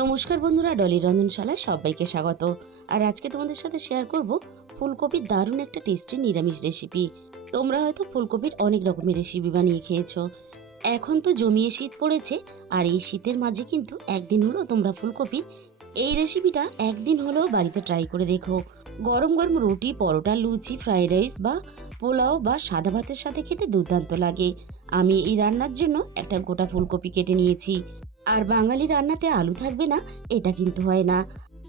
নমস্কার বন্ধুরা, ডলি রন্ধনশালায় সবাইকে স্বাগত। আর আজকে তোমাদের সাথে শেয়ার করব ফুলকপির দারুণ একটা টেস্টি নিরামিষ রেসিপি তোমরা হয়তো ফুলকপির অনেক রকমের রেসিপি বানিয়ে খেয়েছো। এখন তো জমিয়ে শীত পড়েছে, আর এই শীতের মাঝে কিন্তু একদিন হলো তোমরা ফুলকপির এই রেসিপিটা একদিন হলেও বাড়িতে ট্রাই করে দেখো। গরম গরম রুটি, পরোটা, লুচি ফ্রাইড রাইস বা পোলাও বা সাদা ভাতের সাথে খেতে দুর্দান্ত লাগে। আমি এই রান্নার জন্য একটা গোটা ফুলকপি কেটে নিয়েছি। আর বাঙালি রান্নাতে আলু থাকবে না, এটা কিন্তু হয় না।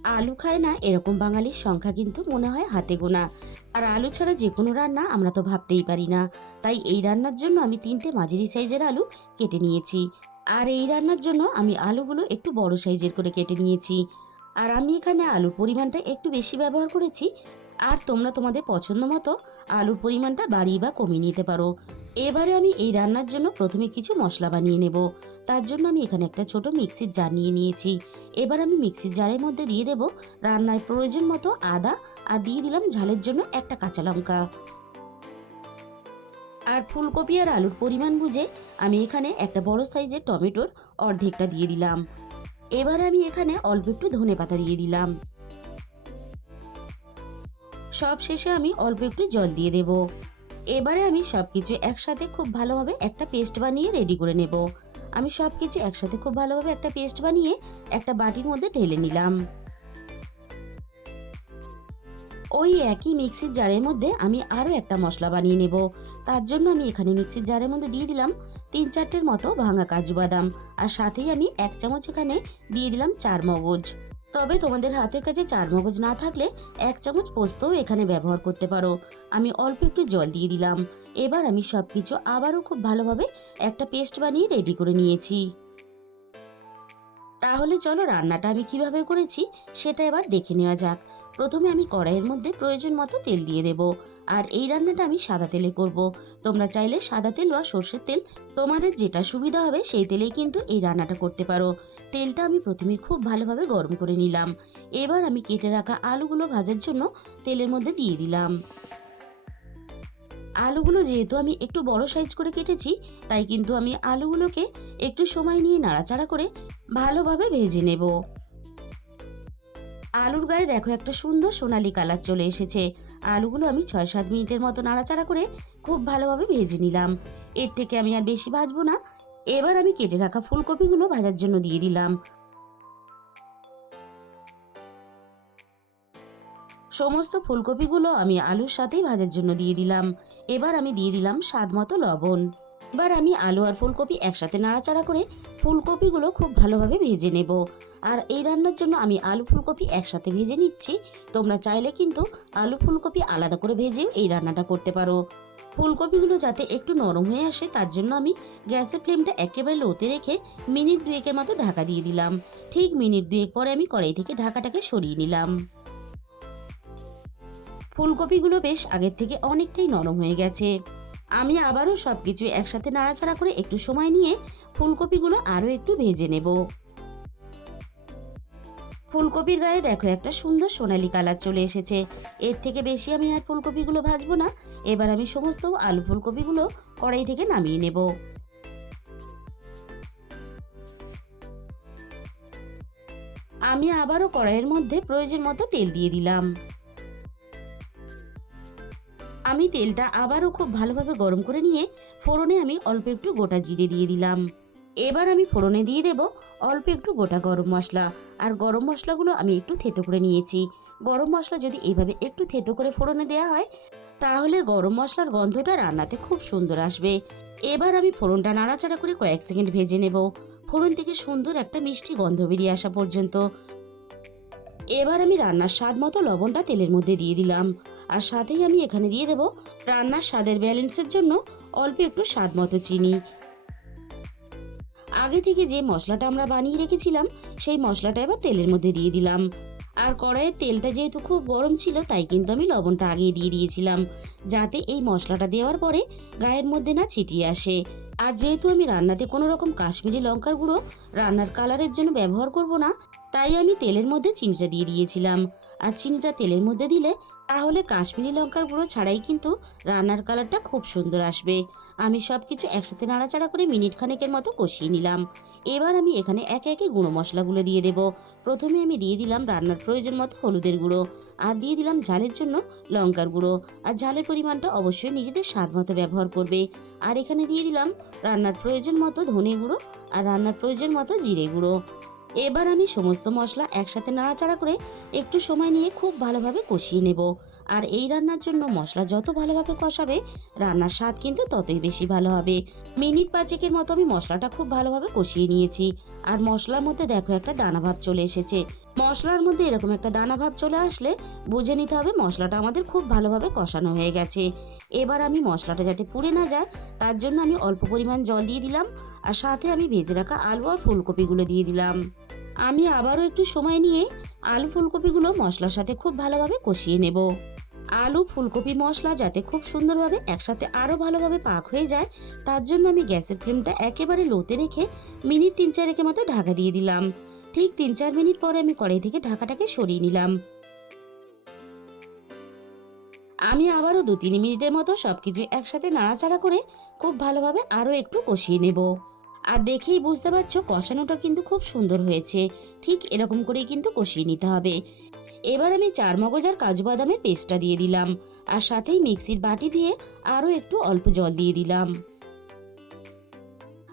আলু খায় না, এরকম বাঙালির সংখ্যা কিন্তু মনে হয় হাতে গোনা। আর আলু ছাড়া যে কোনো রান্না আমরা তো ভাবতেই পারি না। তাই এই রান্নার জন্য আমি তিনটে মাঝারি সাইজের আলু কেটে নিয়েছি। আর এই রান্নার জন্য আমি আলুগুলো একটু বড় সাইজের করে কেটে নিয়েছি। আর আমি এখানে আলুর পরিমাণটা একটু বেশি ব্যবহার করেছি আর তোমরা তোমাদের পছন্দ মতো আলুর পরিমাণটা বাড়িয়ে বা কমিয়ে নিতে পারো। এবারে আমি এই রান্নার জন্য প্রথমে কিছু মশলা বানিয়ে নেব। তার জন্য আমি এখানে একটা ছোট মিক্সির জার নিয়ে নিয়েছি। এবার আমি মিক্সির জারের মধ্যে দিয়ে দেব রান্নার প্রয়োজন মতো আদা আর দিয়ে দিলাম ঝালের জন্য একটা কাঁচা লঙ্কা। আর ফুলকপি আর আলুর পরিমাণ বুঝে আমি এখানে একটা বড় সাইজের টমেটোর অর্ধেকটা দিয়ে দিলাম। এবার আমি এখানে অল্প একটু ধনে পাতা দিয়ে দিলাম। সব শেষে আমি অল্প একটু জল দিয়ে দেব। এবারে আমি সব কিছু একসাথে খুব ভালোভাবে একটা পেস্ট বানিয়ে রেডি করে নেব। আমি সব কিছু একসাথে খুব ভালোভাবে একটা পেস্ট বানিয়ে একটা বাটির মধ্যে ঢেলে নিলাম। ওই একই মিক্সির জারের মধ্যে আমি আরও একটা মশলা বানিয়ে নেব। তার জন্য আমি এখানে মিক্সির জারের মধ্যে দিয়ে দিলাম তিন চারটের মতো ভাঙা কাজু বাদাম। আর সাথেই আমি এক চামচ এখানে দিয়ে দিলাম চার মগজ। তবে তোমাদের হাতের কাছে চার মগজ না থাকলে এক চামচ পোস্তও এখানে ব্যবহার করতে পারো। আমি অল্প একটু জল দিয়ে দিলাম। এবার আমি সব কিছু আবারও খুব ভালোভাবে একটা পেস্ট বানিয়ে রেডি করে নিয়েছি। তাহলে চলো রান্নাটা আমি কীভাবে করেছি সেটা এবার দেখে নেওয়া যাক। প্রথমে আমি কড়াইয়ের মধ্যে প্রয়োজন মতো তেল দিয়ে দেব। আর এই রান্নাটা আমি সাদা তেলে করব। তোমরা চাইলে সাদা তেল বা সর্ষের তেল, তোমাদের যেটা সুবিধা হবে সেই তেলেই কিন্তু এই রান্নাটা করতে পারো। তেলটা আমি প্রথমে খুব ভালোভাবে গরম করে নিলাম। এবার আমি কেটে রাখা আলুগুলো ভাজার জন্য তেলের মধ্যে দিয়ে দিলাম। আলুগুলো যেহেতু আমি একটু বড় সাইজ করে কেটেছি, তাই কিন্তু আমি আলুগুলোকে একটু সময় নিয়ে নাড়াচাড়া করে ভালোভাবে ভেজে নেব। আলুর গায়ে দেখো একটা সুন্দর সোনালি কালার চলে এসেছে। আলুগুলো আমি ছয় সাত মিনিটের মতো নাড়াচাড়া করে খুব ভালোভাবে ভেজে নিলাম। এর থেকে আমি আর বেশি ভাজবো না। এবার আমি কেটে রাখা ফুলকপিগুলো ভাজার জন্য দিয়ে দিলাম। সমস্ত ফুলকপিগুলো আমি আলুর সাথেই ভাজার জন্য দিয়ে দিলাম। এবার আমি দিয়ে দিলাম স্বাদ মতো লবণ। এবার আমি আলু আর ফুলকপি একসাথে নাড়াচাড়া করে ফুলকপিগুলো খুব ভালোভাবে ভেজে নেব। আর এই রান্নার জন্য আমি আলু ফুলকপি একসাথে ভেজে নিচ্ছি। তোমরা চাইলে কিন্তু আলু ফুলকপি আলাদা করে ভেজেও এই রান্নাটা করতে পারো। ফুলকপিগুলো যাতে একটু নরম হয়ে আসে, তার জন্য আমি গ্যাসের ফ্লেমটা একেবারে লোতে রেখে মিনিট দুয়েকের মতো ঢাকা দিয়ে দিলাম। ঠিক মিনিট দুয়েক পরে আমি কড়াই থেকে ঢাকাটাকে সরিয়ে নিলাম। ফুলকপিগুলো বেশ আগের থেকে অনেকটাই নরম হয়ে গেছে। আমি আবারও সব কিছু একসাথে নাড়াচাড়া করে একটু সময় নিয়ে ফুলকপিগুলো আরও একটু ভেজে নেব। ফুলকপির গায়ে দেখো একটা সুন্দর সোনালি কালার চলে এসেছে। এর থেকে বেশি আমি আর ফুলকপিগুলো ভাজবো না। এবার আমি সমস্ত আলু ফুলকপিগুলো কড়াই থেকে নামিয়ে নেব। আমি আবারও কড়াইয়ের মধ্যে প্রয়োজন মতো তেল দিয়ে দিলাম। তেলটা আবারও খুব ভালোভাবে গরম করে নিয়ে ফোড়নে আমি অল্প একটু গোটা জিরে দিয়ে দিলাম। এবার আমি ফোড়নে দিয়ে দেব অল্প একটু গোটা গরম মশলা। আর গরম মশলাগুলো আমি একটু থেতো করে নিয়েছি। গরম মশলা যদি এভাবে একটু থেতো করে ফোড়নে দেওয়া হয়, তাহলে গরম মশলার গন্ধটা রান্নাতে খুব সুন্দর আসবে। এবার আমি ফোড়নটা নাড়াচাড়া করে কয়েক সেকেন্ড ভেজে নেব। ফোড়ন থেকে সুন্দর একটা মিষ্টি গন্ধ বেরিয়ে আসা পর্যন্ত। এবার আমি রান্নার স্বাদ মতো লবণটা তেলের মধ্যে দিয়ে দিলাম। আর সাথেই আমি এখানে দিয়ে দেব রান্নার স্বাদের ব্যালেন্সের জন্য অল্প একটু স্বাদ মতো চিনি। আগে থেকে যে মশলাটা আমরা বানিয়ে রেখেছিলাম, সেই মশলাটা এবার তেলের মধ্যে দিয়ে দিলাম। আর কড়াইয়ের তেলটা যেহেতু খুব গরম ছিল, তাই কিন্তু আমি লবণটা আগে দিয়ে দিয়েছিলাম, যাতে এই মশলাটা দেওয়ার পরে গায়ের মধ্যে না ছিটিয়ে আসে। আর যেহেতু আমি রান্নাতে কোনো রকম কাশ্মীরি লঙ্কার গুঁড়ো রান্নার কালারের জন্য ব্যবহার করব না, তাই আমি তেলের মধ্যে চিনিটা দিয়ে দিয়েছিলাম। আর চিনিটা তেলের মধ্যে দিলে তাহলে কাশ্মীরি লঙ্কার গুঁড়ো ছাড়াই কিন্তু রান্নার কালারটা খুব সুন্দর আসবে। আমি সব কিছু একসাথে নাড়াচাড়া করে মিনিট খানেকের মতো কষিয়ে নিলাম। এবার আমি এখানে একে একে গুঁড়ো মশলাগুলো দিয়ে দেব। প্রথমে আমি দিয়ে দিলাম রান্নার প্রয়োজন মতো হলুদের গুঁড়ো আর দিয়ে দিলাম ঝালের জন্য লঙ্কার গুঁড়ো। আর ঝালের পরিমাণটা অবশ্যই নিজেদের স্বাদ মতো ব্যবহার করবে। আর এখানে দিয়ে দিলাম রান্নার প্রয়োজন মতো ধনে গুঁড়ো আর রান্নার প্রয়োজন মতো জিরে গুঁড়ো। এবার আমি সমস্ত মশলা একসাথে নাড়াচাড়া করে একটু সময় নিয়ে খুব ভালোভাবে কষিয়ে নেব। আর এই রান্নার জন্য মশলা যত ভালোভাবে কষাবে, রান্নার স্বাদ কিন্তু ততই বেশি ভালো হবে। মিনিট পাঁচেকের মতো আমি মশলাটা খুব ভালোভাবে কষিয়ে নিয়েছি। আর মশলার মধ্যে দেখো একটা দানা ভাব চলে এসেছে। মশলার মধ্যে এরকম একটা দানা ভাব চলে আসলে বুঝে নিতে হবে মশলাটা আমাদের খুব ভালোভাবে কষানো হয়ে গেছে। এবার আমি মশলাটা যাতে পুড়ে না যায়, তার জন্য আমি অল্প পরিমাণ জল দিয়ে দিলাম। আর সাথে আমি ভেজে রাখা আলু আর ফুলকপিগুলো দিয়ে দিলাম। আমি আবারও একটু সময় নিয়ে আলু ফুলকপিগুলো মশলার সাথে খুব ভালোভাবে কষিয়ে নেব। আলু ফুলকপি মশলা যাতে খুব সুন্দরভাবে একসাথে আরও ভালোভাবে পাক হয়ে যায়, তার জন্য আমি গ্যাসের ফ্লেমটা একেবারে লোতে রেখে মিনিট তিন চারেকের মতো ঢাকা দিয়ে দিলাম। ঠিক তিন চার মিনিট পরে আমি কড়াই থেকে ঢাকাটাকে সরিয়ে নিলাম। আমি আবারও দু তিন মিনিটের মতো সব কিছু একসাথে নাড়াচাড়া করে খুব ভালোভাবে আরও একটু কষিয়ে নেব। আর দেখেই বুঝতে পারছ কষানোটা কিন্তু খুব সুন্দর হয়েছে। ঠিক এরকম করেই কিন্তু কষিয়ে নিতে হবে। এবার আমি চার মগজ আর কাজু বাদামের পেস্টটা দিয়ে দিলাম। আর সাথেই মিক্সির বাটি দিয়ে আরও একটু অল্প জল দিয়ে দিলাম।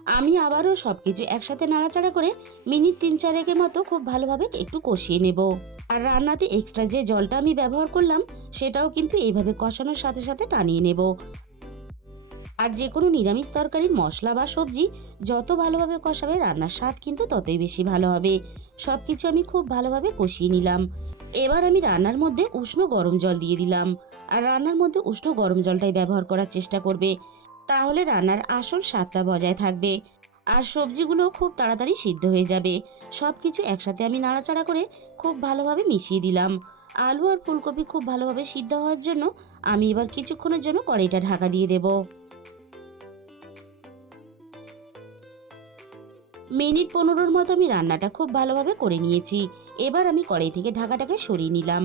আমি আবারও সব কিছু একসাথে নাড়াচাড়া করে মিনিট তিন চারেকের মতো খুব ভালোভাবে একটু কষিয়ে নেব। আর রান্নাতে এক্সট্রা যে জলটা আমি ব্যবহার করলাম, সেটাও কিন্তু এইভাবে কষানোর সাথে সাথে টানিয়ে নেব। আর যে কোনো নিরামিষ তরকারির মশলা বা সবজি যত ভালোভাবে কষাবে, রান্নার স্বাদ কিন্তু ততই বেশি ভালো হবে। সব কিছু আমি খুব ভালোভাবে কষিয়ে নিলাম। এবার আমি রান্নার মধ্যে উষ্ণ গরম জল দিয়ে দিলাম। আর রান্নার মধ্যে উষ্ণ গরম জলটাই ব্যবহার করার চেষ্টা করবে। তাহলে রান্নার আসল স্বাদটা বজায় থাকবে। আর সবজিগুলো খুব তাড়াতাড়ি সিদ্ধ হয়ে যাবে। সব কিছু একসাথে আমি নাড়াচাড়া করে খুব ভালোভাবে মিশিয়ে দিলাম। আলু আর ফুলকপি খুব ভালোভাবে সিদ্ধ হওয়ার জন্য আমি এবার কিছুক্ষণের জন্য কড়াইটা ঢাকা দিয়ে দেবো। মিনিট পনেরোর মতো আমি রান্নাটা খুব ভালোভাবে করে নিয়েছি। এবার আমি কড়াই থেকে ঢাকাটাকে সরিয়ে নিলাম।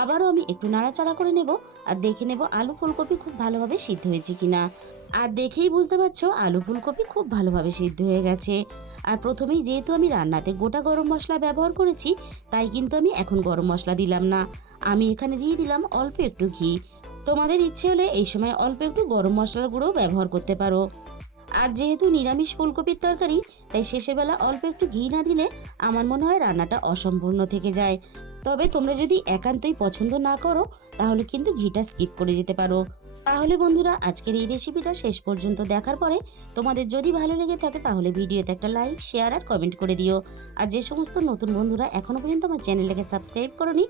আবারও আমি একটু নাড়াচাড়া করে নেব আর দেখে নেব আলু ফুলকপি খুব ভালোভাবে সিদ্ধ হয়েছে কিনা। আর দেখেই বুঝতে পারছ, আলু ফুলকপি খুব ভালোভাবে সিদ্ধ হয়ে গেছে। আর প্রথমেই যেহেতু আমি রান্নাতে গোটা গরম মশলা ব্যবহার করেছি, তাই কিন্তু আমি এখন গরম মশলা দিলাম না। আমি এখানে দিয়ে দিলাম অল্প একটু ঘি। তোমাদের ইচ্ছে হলে এই সময় অল্প একটু গরম মশলার গুঁড়ো ব্যবহার করতে পারো। আর যেহেতু নিরামিষ ফুলকপির তরকারি, তাই শেষের বেলা অল্প একটু ঘি না দিলে আমার মনে হয় রান্নাটা অসম্পূর্ণ থেকে যায়। তবে তোমরা যদি একান্তই পছন্দ না করো, তাহলে কিন্তু ঘিটা স্কিপ করে যেতে পারো। তাহলে বন্ধুরা, আজকের এই রেসিপিটা শেষ পর্যন্ত দেখার পরে তোমাদের যদি ভালো লেগে থাকে, তাহলে ভিডিওতে একটা লাইক, শেয়ার আর কমেন্ট করে দিও। আর যে সমস্ত নতুন বন্ধুরা এখনও পর্যন্ত আমার চ্যানেলটাকে সাবস্ক্রাইব করনি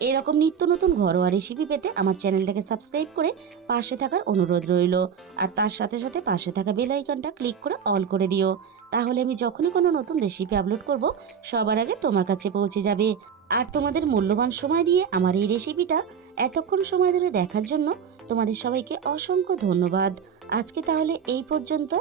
এরকম নিত্য নতুন ঘরোয়া রেসিপি পেতে আমার চ্যানেলটাকে সাবস্ক্রাইব করে পাশে থাকার অনুরোধ রইল। আর তার সাথে সাথে পাশে থাকা বেল আইকনটা ক্লিক করে অল করে দিও। তাহলে আমি যখনই কোনো নতুন রেসিপি আপলোড করব, সবার আগে তোমার কাছে পৌঁছে যাবে। আর তোমাদের মূল্যবান সময় দিয়ে আমার এই রেসিপিটা এতক্ষণ সময় ধরে দেখার জন্য তোমাদের সবাইকে অসংখ্য ধন্যবাদ। আজকে তাহলে এই পর্যন্ত।